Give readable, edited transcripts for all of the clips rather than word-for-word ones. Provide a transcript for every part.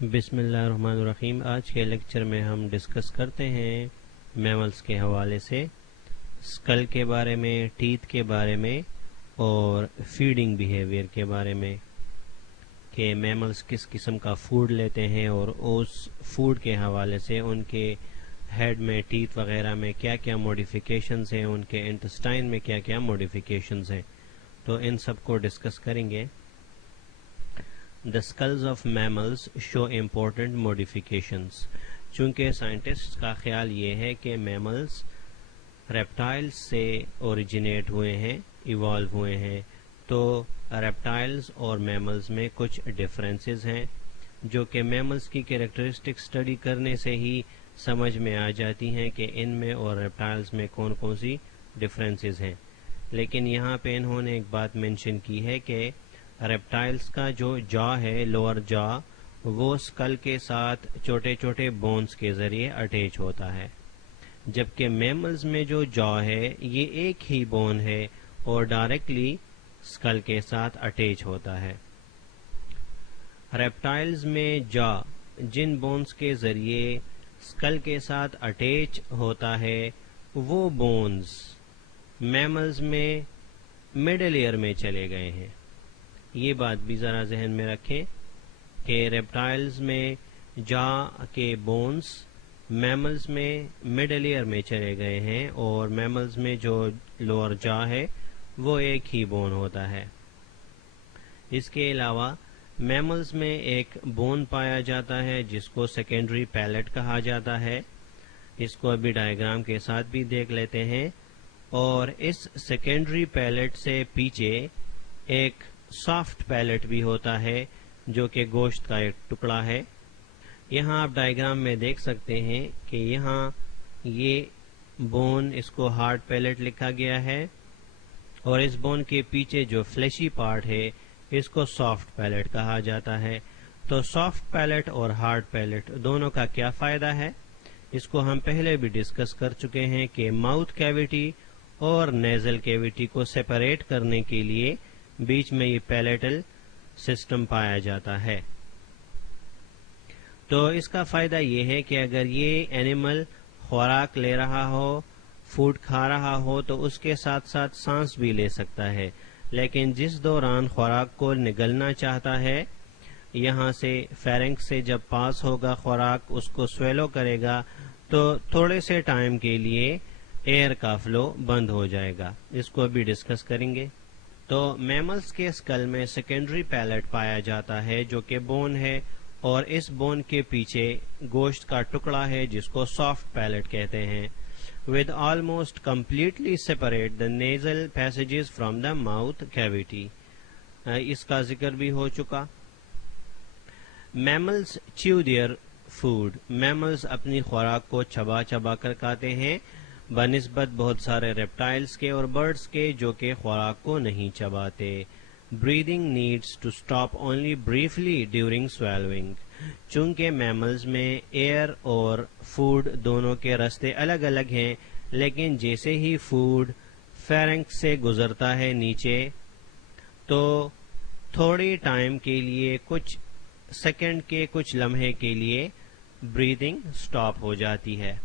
بسم اللہ الرحمن الرحیم۔ آج کے لیکچر میں ہم ڈسکس کرتے ہیں میملز کے حوالے سے اسکل کے بارے میں، ٹیتھ کے بارے میں اور فیڈنگ بیہیویئر کے بارے میں کہ میملز کس قسم کا فوڈ لیتے ہیں اور اس فوڈ کے حوالے سے ان کے ہیڈ میں، ٹیتھ وغیرہ میں کیا کیا موڈیفیکیشنز ہیں، ان کے انٹسٹائن میں کیا کیا موڈیفیکیشنز ہیں، تو ان سب کو ڈسکس کریں گے۔ The skulls of mammals show important modifications۔ چونکہ سائنٹسٹ کا خیال یہ ہے کہ میملز ریپٹائلز سے اوریجنیٹ ہوئے ہیں، ایوالو ہوئے ہیں، تو ریپٹائلز اور میملز میں کچھ ڈفرینسز ہیں جو کہ میملز کی کیریکٹرسٹک اسٹڈی کرنے سے ہی سمجھ میں آ جاتی ہیں کہ ان میں اور ریپٹائلز میں کون کون سی ڈفرینسز ہیں۔ لیکن یہاں پہ انہوں نے ایک بات مینشن کی ہے کہ ریپٹائلز کا جو جا ہے، لوور جا، وہ اسکل کے ساتھ چھوٹے چھوٹے بونز کے ذریعے اٹیچ ہوتا ہے، جبکہ میملز میں جو جا ہے یہ ایک ہی بون ہے اور ڈائریکٹلی اسکل کے ساتھ اٹیچ ہوتا ہے۔ ریپٹائلز میں جا جن بونز کے ذریعے اسکل کے ساتھ اٹیچ ہوتا ہے وہ بونز میملز میں مڈل ایئر میں چلے گئے ہیں۔ یہ بات بھی ذرا ذہن میں رکھیں کہ ریپٹائلز میں جا کے بونز میملز میں مڈل ایئر میں چلے گئے ہیں اور میملز میں جو لوور جا ہے وہ ایک ہی بون ہوتا ہے۔ اس کے علاوہ میملز میں ایک بون پایا جاتا ہے جس کو سیکنڈری پیلٹ کہا جاتا ہے۔ اس کو ابھی ڈائیگرام کے ساتھ بھی دیکھ لیتے ہیں، اور اس سیکنڈری پیلٹ سے پیچھے ایک سافٹ پیلٹ بھی ہوتا ہے جو کہ گوشت کا ایک ٹکڑا ہے۔ یہاں آپ ڈائیگرام میں دیکھ سکتے ہیں کہ یہاں یہ بون، اس کو ہارڈ پیلٹ لکھا گیا ہے، اور اس بون کے پیچھے جو فلیشی پارٹ ہے اس کو سافٹ پیلٹ کہا جاتا ہے۔ تو سافٹ پیلٹ اور ہارڈ پیلٹ دونوں کا کیا فائدہ ہے، اس کو ہم پہلے بھی ڈسکس کر چکے ہیں کہ ماؤتھ کیویٹی اور نیزل کیویٹی کو سیپریٹ کرنے کے لیے بیچ میں یہ پیلیٹل سسٹم پایا جاتا ہے۔ تو اس کا فائدہ یہ ہے کہ اگر یہ اینیمل خوراک لے رہا ہو، فوڈ کھا رہا ہو، تو اس کے ساتھ ساتھ سانس بھی لے سکتا ہے، لیکن جس دوران خوراک کو نگلنا چاہتا ہے، یہاں سے فیرنکس سے جب پاس ہوگا خوراک، اس کو سویلو کرے گا تو تھوڑے سے ٹائم کے لیے ایئر کا فلو بند ہو جائے گا۔ اس کو بھی ڈسکس کریں گے۔ تو میملز کے اسکل میں سیکنڈری پیلٹ پایا جاتا ہے جو کہ بون ہے، اور اس بون کے پیچھے گوشت کا ٹکڑا ہے جس کو سافٹ پیلٹ کہتے ہیں۔ with almost completely separate the nasal passages from the mouth cavity۔ اس کا ذکر بھی ہو چکا۔ Mammals chew their food۔ Mammals اپنی خوراک کو چبا چبا کر کھاتے ہیں، بنسبت بہت سارے ریپٹائلز کے اور برڈز کے جو کہ خوراک کو نہیں چباتے۔ breathing needs to stop only briefly during swallowing۔ چونکہ میملز میں ایئر اور فوڈ دونوں کے راستے الگ الگ ہیں، لیکن جیسے ہی فوڈ فیرنکس سے گزرتا ہے نیچے، تو تھوڑی ٹائم کے لیے، کچھ سیکنڈ کے، کچھ لمحے کے لیے بریدنگ سٹاپ ہو جاتی ہے۔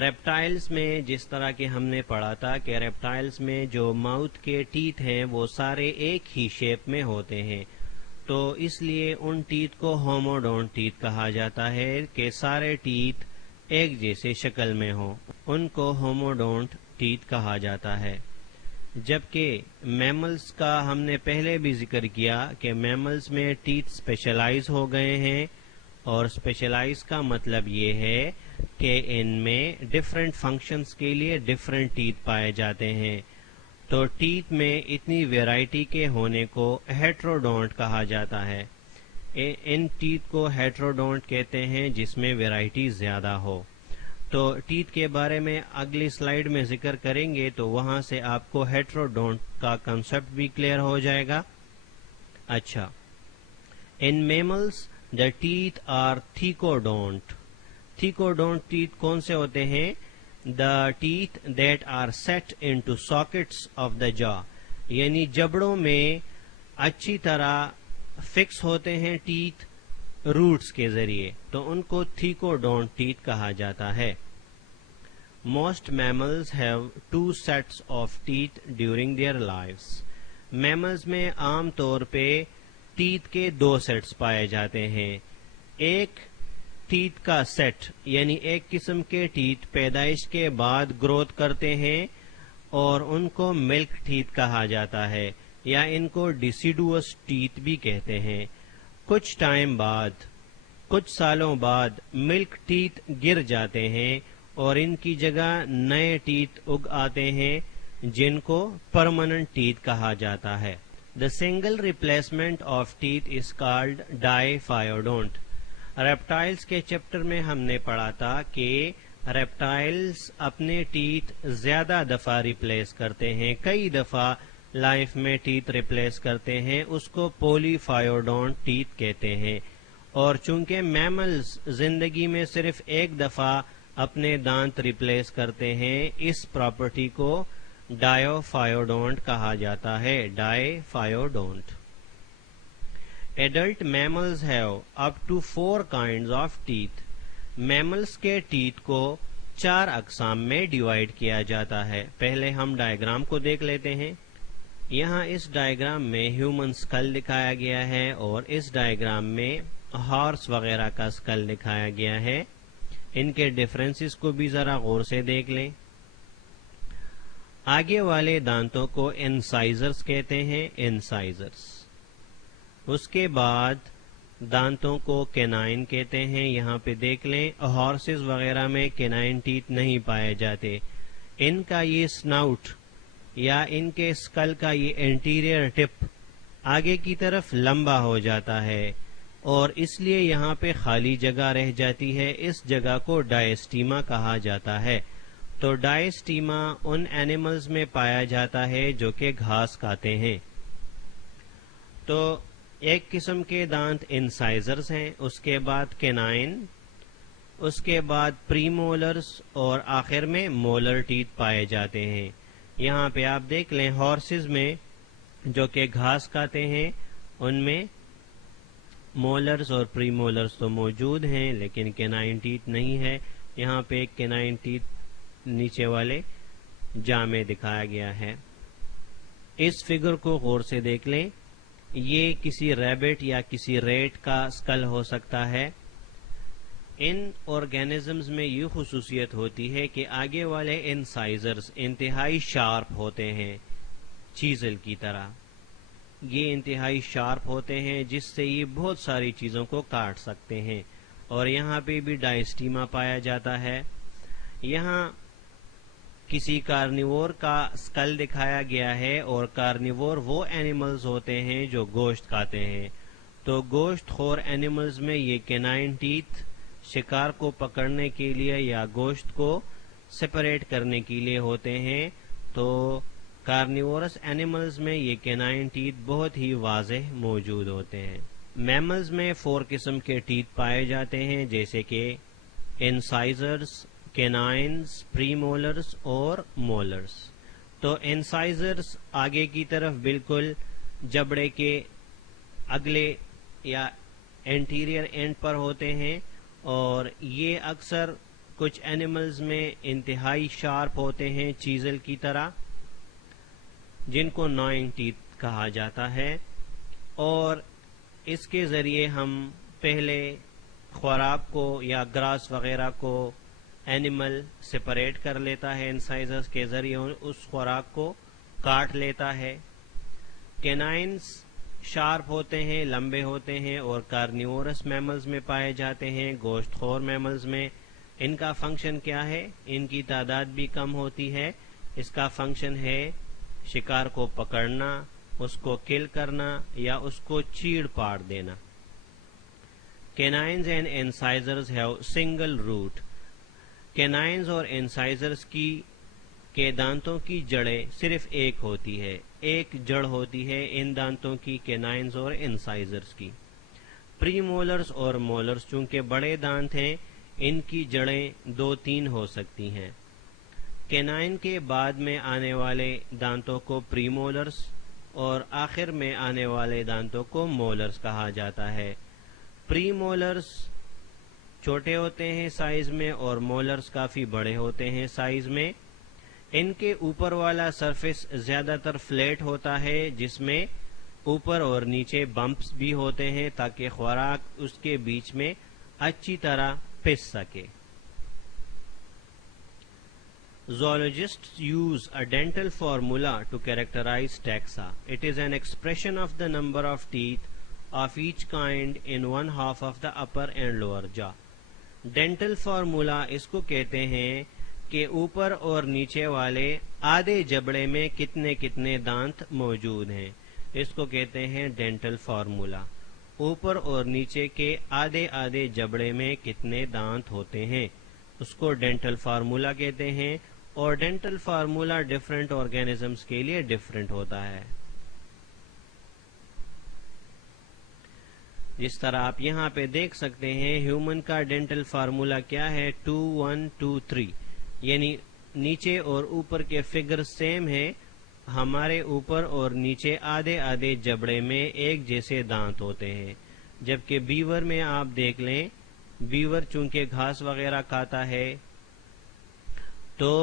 ریپٹائلز میں جس طرح کہ ہم نے پڑھا تھا کہ ریپٹائلز میں جو ماؤتھ کے ٹیتھ ہیں وہ سارے ایک ہی شیپ میں ہوتے ہیں، تو اس لیے ان ٹیتھ کو ہوموڈونٹ ٹیتھ کہا جاتا ہے کہ سارے ٹیتھ ایک جیسے شکل میں ہوں، ان کو ہوموڈونٹ ٹیتھ کہا جاتا ہے۔ جبکہ میملز کا ہم نے پہلے بھی ذکر کیا کہ میملز میں ٹیتھ اسپیشلائز ہو گئے ہیں، اور اسپیشلائز کا مطلب یہ ہے کہ ان میں ڈفرینٹ فنکشنز کے لیے ڈفرینٹ ٹیتھ پائے جاتے ہیں۔ تو ٹیتھ میں اتنی ویرائٹی کے ہونے کو ہیٹروڈونٹ کہا جاتا ہے۔ ان ٹیتھ کو ہیٹروڈونٹ کہتے ہیں جس میں ویرائٹی زیادہ ہو۔ تو ٹیتھ کے بارے میں اگلی سلائیڈ میں ذکر کریں گے تو وہاں سے آپ کو ہیٹروڈونٹ کا کنسپٹ بھی کلیئر ہو جائے گا۔ اچھا، ان mammals the teeth are thecodont۔ thecodont teeth کون سے ہوتے ہیں؟ the teeth that are set into sockets of the jaw، یعنی جبڑوں میں اچھی طرح فکس ہوتے ہیں ٹیتھ روٹس کے ذریعے، تو ان کو تھیکوڈونٹ ٹیتھ کہا جاتا ہے۔ Most mammals have 2 sets of teeth during their lives. Mammals میں عام طور پہ ٹیتھ کے 2 سیٹس پائے جاتے ہیں۔ ایک ٹیتھ کا سیٹ یعنی ایک قسم کے ٹیتھ پیدائش کے بعد گروتھ کرتے ہیں اور ان کو ملک ٹیتھ کہا جاتا ہے یا ان کو ڈیسیڈوس ٹیتھ بھی کہتے ہیں۔ کچھ ٹائم بعد، کچھ سالوں بعد ملک ٹیتھ گر جاتے ہیں اور ان کی جگہ نئے ٹیتھ اگ آتے ہیں جن کو پرماننٹ ٹیتھ کہا جاتا ہے۔ The single replacement of teeth is called diphyodont. Reptiles کے چیپٹر میں ہم نے پڑھا تھا کہ ریپٹائلز اپنے ٹیتھ زیادہ دفعہ ریپلیس کرتے ہیں، کئی دفعہ لائف میں ٹیتھ ریپلیس کرتے ہیں، اس کو پولی فائیوڈونٹ ٹیتھ کہتے ہیں۔ اور چونکہ میملز زندگی میں صرف ایک دفعہ اپنے دانت ریپلیس کرتے ہیں، اس پراپرٹی کو ڈائیوفائیوڈونٹ کہا جاتا ہے، diphyodont. Adult mammals have up to 4 kinds of teeth. Mammals کے ٹیتھ کو 4 اقسام میں ڈیوائڈ کیا جاتا ہے۔ پہلے ہم ڈائیگرام کو دیکھ لیتے ہیں۔ یہاں اس ڈائیگرام میں ہیومن اسکل دکھایا گیا ہے اور اس ڈائیگرام میں ہارس وغیرہ کا اسکل دکھایا گیا ہے۔ ان کے ڈفرینسز کو بھی ذرا غور سے دیکھ لیں۔ آگے والے دانتوں کو انسائزرز کہتے ہیں، انسائزرز۔ اس کے بعد دانتوں کو کینائن کہتے ہیں۔ یہاں پہ دیکھ لیں ہارسز وغیرہ میں کینائن ٹیتھ نہیں پائے جاتے۔ ان کا یہ سناؤٹ یا ان کے اسکل کا یہ انٹیریئر ٹپ آگے کی طرف لمبا ہو جاتا ہے اور اس لیے یہاں پہ خالی جگہ رہ جاتی ہے۔ اس جگہ کو ڈائسٹیما کہا جاتا ہے۔ تو ڈائسٹیما ان اینیملز میں پایا جاتا ہے جو کہ گھاس کھاتے ہیں۔ تو ایک قسم کے دانت انسائزرز ہیں، اس کے بعد کینائن، اس کے بعد پری مولرز اور آخر میں مولر ٹیتھ پائے جاتے ہیں۔ یہاں پہ آپ دیکھ لیں ہارسز میں جو کہ گھاس کھاتے ہیں ان میں مولرز اور پری مولرز تو موجود ہیں لیکن کینائن ٹیتھ نہیں ہے۔ یہاں پہ ایک کینائن ٹیتھ نیچے والے جا میں دکھایا گیا ہے۔ اس فگر کو غور سے دیکھ لیں، یہ کسی ریبٹ یا کسی ریٹ کا اسکل ہو سکتا ہے۔ ان آرگینزمز میں یہ خصوصیت ہوتی ہے کہ آگے والے انسائزرز انتہائی شارپ ہوتے ہیں، چیزل کی طرح۔ یہ انتہائی شارپ ہوتے ہیں جس سے یہ بہت ساری چیزوں کو کاٹ سکتے ہیں، اور یہاں پہ بھی ڈائسٹیما پایا جاتا ہے۔ یہاں کسی کارنیور کا اسکل دکھایا گیا ہے، اور کارنیور وہ اینیملز ہوتے ہیں جو گوشت کھاتے ہیں۔ تو گوشت خور اینیملز میں یہ کینائن ٹیتھ شکار کو پکڑنے کے لیے یا گوشت کو سپریٹ کرنے کے لیے ہوتے ہیں، تو کارنیورس اینیملز میں یہ کینائن ٹیتھ بہت ہی واضح موجود ہوتے ہیں۔ میملز میں 4 قسم کے ٹیتھ پائے جاتے ہیں جیسے کہ انسائزرز، کینائنز، پری مولرز اور مولرز۔ تو انسائزرز آگے کی طرف بالکل جبڑے کے اگلے یا انٹیریئر اینڈ پر ہوتے ہیں، اور یہ اکثر کچھ اینیملز میں انتہائی شارپ ہوتے ہیں چیزل کی طرح، جن کو نوئنگ ٹیتھ کہا جاتا ہے، اور اس کے ذریعے ہم پہلے خوراک کو یا گراس وغیرہ کو اینیمل سپریٹ کر لیتا ہے، انسائزرز کے ذریعے اس خوراک کو کاٹ لیتا ہے۔ کینائنز شارپ ہوتے ہیں، لمبے ہوتے ہیں، اور کارنیورس میملز میں پائے جاتے ہیں، گوشت خور میملز میں۔ ان کا فنکشن کیا ہے؟ ان کی تعداد بھی کم ہوتی ہے۔ اس کا فنکشن ہے شکار کو پکڑنا، اس کو کل کرنا یا اس کو چیڑ پاڑ دینا۔ کینائنز اینڈ انسائزرز ہیو سنگل روٹ۔ کینائنز اور انسائزرز کے دانتوں کی جڑیں صرف ایک ہوتی ہے، ایک جڑ ہوتی ہے ان دانتوں کی، کینائنز اور انسائزرز کی۔ پری مولرز اور مولرز چونکہ بڑے دانت ہیں، ان کی جڑیں 2-3 ہو سکتی ہیں۔ کینائن کے بعد میں آنے والے دانتوں کو پری مولرز اور آخر میں آنے والے دانتوں کو مولرز کہا جاتا ہے۔ پری مولرز چھوٹے ہوتے ہیں سائز میں اور مولرز کافی بڑے ہوتے ہیں سائز میں۔ ان کے اوپر والا سرفیس زیادہ تر فلیٹ ہوتا ہے جس میں اوپر اور نیچے بمپس بھی ہوتے ہیں تاکہ خوراک اس کے بیچ میں اچھی طرح پس سکے۔ Zoologists use a dental formula to characterize taxa. It is an expression of the number of teeth of each kind in one half of the upper and lower jaw. Dental formula اس کو کہتے ہیں کہ اوپر اور نیچے والے آدھے جبڑے میں کتنے کتنے دانت موجود ہیں، اس کو کہتے ہیں ڈینٹل فارمولا۔ اوپر اور نیچے کے آدھے آدھے جبڑے میں کتنے دانت ہوتے ہیں اس کو ڈینٹل فارمولا کہتے ہیں، اور ڈینٹل فارمولا ڈفرینٹ آرگینزمز کے لیے ڈفرینٹ ہوتا ہے۔ جس طرح آپ یہاں پہ دیکھ سکتے ہیں ہیومن کا ڈینٹل فارمولا کیا ہے، 2 1 2 3، یعنی نیچے اور اوپر کے فگر سیم ہیں، ہمارے اوپر اور نیچے آدھے آدھے جبڑے میں ایک جیسے دانت ہوتے ہیں، جبکہ بیور میں آپ دیکھ لیں، بیور چونکہ گھاس وغیرہ کھاتا ہے تو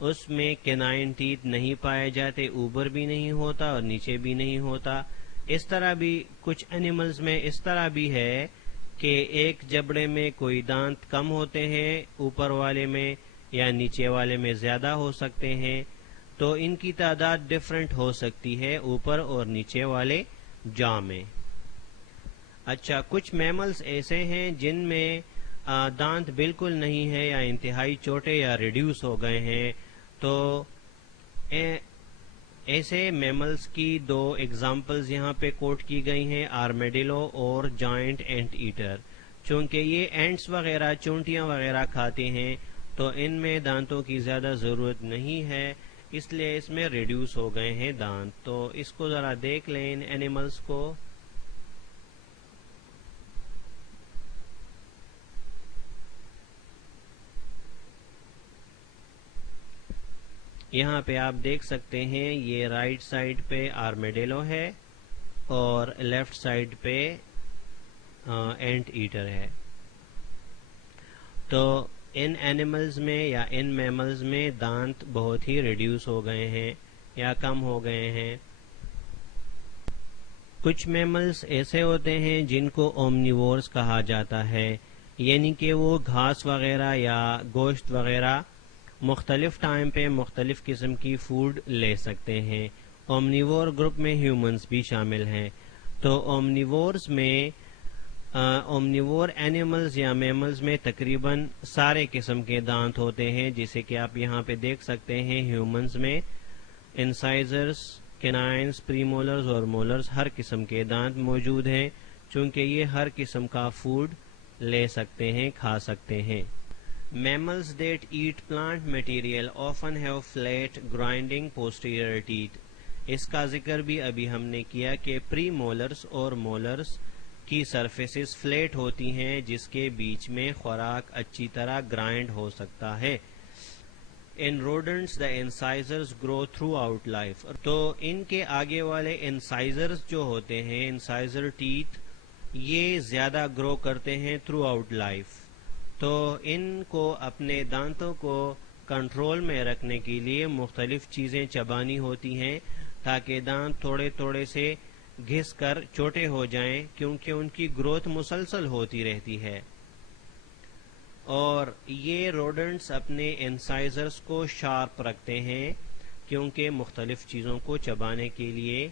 اس میں کینائن ٹیتھ نہیں پائے جاتے، اوپر بھی نہیں ہوتا اور نیچے بھی نہیں ہوتا۔ اس طرح بھی کچھ اینیملز میں اس طرح بھی ہے کہ ایک جبڑے میں کوئی دانت کم ہوتے ہیں، اوپر والے میں یا نیچے والے میں زیادہ ہو سکتے ہیں، تو ان کی تعداد ڈفرینٹ ہو سکتی ہے اوپر اور نیچے والے جا میں۔ اچھا، کچھ میملز ایسے ہیں جن میں دانت بالکل نہیں ہے یا انتہائی چھوٹے یا ریڈیوس ہو گئے ہیں، تو ایسے میملز کی 2 ایگزامپلز یہاں پہ کوٹ کی گئی ہیں، آرمیڈیلو اور جائنٹ اینٹ ایٹر۔ چونکہ یہ اینٹس وغیرہ چونٹیاں وغیرہ کھاتے ہیں تو ان میں دانتوں کی زیادہ ضرورت نہیں ہے، اس لیے اس میں ریڈیوس ہو گئے ہیں دانت۔ تو اس کو ذرا دیکھ لیں ان اینیملز کو۔ یہاں پہ آپ دیکھ سکتے ہیں یہ رائٹ سائڈ پہ آرمیڈیلو ہے اور لیفٹ سائڈ پہ اینٹ ایٹر ہے۔ تو ان اینیملز میں یا ان میملز میں دانت بہت ہی ریڈیوس ہو گئے ہیں یا کم ہو گئے ہیں۔ کچھ میملز ایسے ہوتے ہیں جن کو اومنیورز کہا جاتا ہے، یعنی کہ وہ گھاس وغیرہ یا گوشت وغیرہ مختلف ٹائم پہ مختلف قسم کی فوڈ لے سکتے ہیں۔ اومنیور گروپ میں ہیومنز بھی شامل ہیں۔ تو اومنیورز میں اومنیور اینیملز یا میملز میں تقریباً سارے قسم کے دانت ہوتے ہیں، جیسے کہ آپ یہاں پہ دیکھ سکتے ہیں ہیومنز میں انسائزرز، کینائنز، پری مولرز اور مولرز ہر قسم کے دانت موجود ہیں، چونکہ یہ ہر قسم کا فوڈ لے سکتے ہیں، کھا سکتے ہیں۔ Mammals that eat plant material often have flat grinding posterior teeth. اس کا ذکر بھی ابھی ہم نے کیا کہ پری مولرز اور مولرز کی سرفیسز فلیٹ ہوتی ہیں جس کے بیچ میں خوراک اچھی طرح گرائنڈ ہو سکتا ہے۔ In rodents the incisors grow throughout life. تو ان کے آگے والے انسائزرز جو ہوتے ہیں، انسائزر ٹیتھ، یہ زیادہ گرو کرتے ہیں تھرو آؤٹ لائف۔ تو ان کو اپنے دانتوں کو کنٹرول میں رکھنے کے لیے مختلف چیزیں چبانی ہوتی ہیں تاکہ دانت تھوڑے تھوڑے سے گھس کر چھوٹے ہو جائیں، کیونکہ ان کی گروتھ مسلسل ہوتی رہتی ہے۔ اور یہ روڈنٹس اپنے انسائزرز کو شارپ رکھتے ہیں کیونکہ مختلف چیزوں کو چبانے کے لیے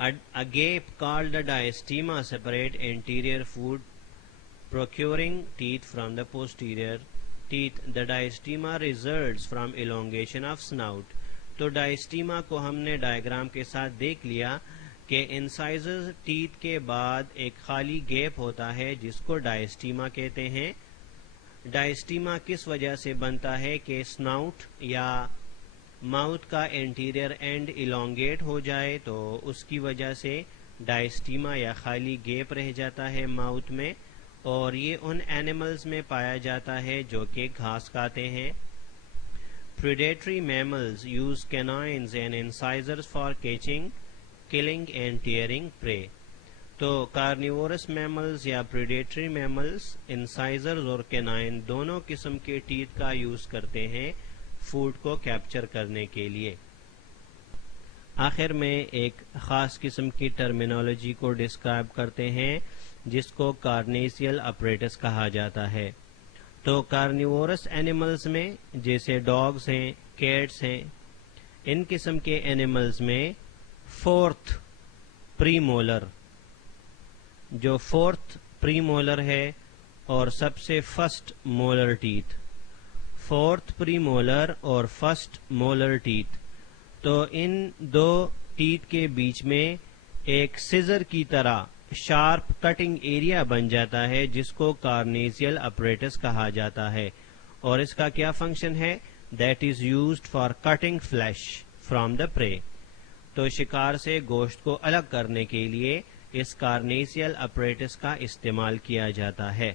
A gap called the diastema separate anterior food procuring teeth from the posterior teeth. The diastema results from elongation of snout. تو ڈائسٹیما کو ہم نے ڈائیگرام کے ساتھ دیکھ لیا کہ انسائزر ٹیتھ کے بعد ایک خالی گیپ ہوتا ہے جس کو ڈائسٹیما کہتے ہیں۔ ڈائسٹیما کس وجہ سے بنتا ہے کہ سناؤٹ یا ماؤتھ کا انٹیریئر اینڈ elongate ہو جائے تو اس کی وجہ سے ڈائسٹیما یا خالی گیپ رہ جاتا ہے ماؤتھ میں، اور یہ ان اینیملز میں پایا جاتا ہے جو کہ گھاس کھاتے ہیں۔ predatory mammals use canines and incisors for catching, killing and tearing prey. تو کارنیورس میملز یا پریڈیٹری میملز انسائزرز اور کینائن دونوں قسم کے ٹیتھ کا یوز کرتے ہیں فوڈ کو کیپچر کرنے کے لیے. آخر میں ایک خاص قسم کی ٹرمینالوجی کو ڈسکرائب کرتے ہیں جس کو کارنیسیل اپریٹس کہا جاتا ہے. تو کارنیورس اینیملز میں جیسے ڈاگز ہیں، کیٹس ہیں، ان قسم کے اینیملز میں فورتھ پری مولر جو فورتھ پری مولر ہے اور سب سے فرسٹ مولر ٹیتھ، فورتھ پری مولر اور فرسٹ مولر ٹیتھ، تو ان دو ٹیتھ کے بیچ میں ایک سیزر کی طرح شارپ کٹنگ ایریا بن جاتا ہے جس کو کارنیزیل اپریٹس کہا جاتا ہے. اور اس کا کیا فنکشن ہے؟ That is used for cutting flesh from the prey. تو شکار سے گوشت کو الگ کرنے کے لیے اس کارنیسیل اپریٹس کا استعمال کیا جاتا ہے.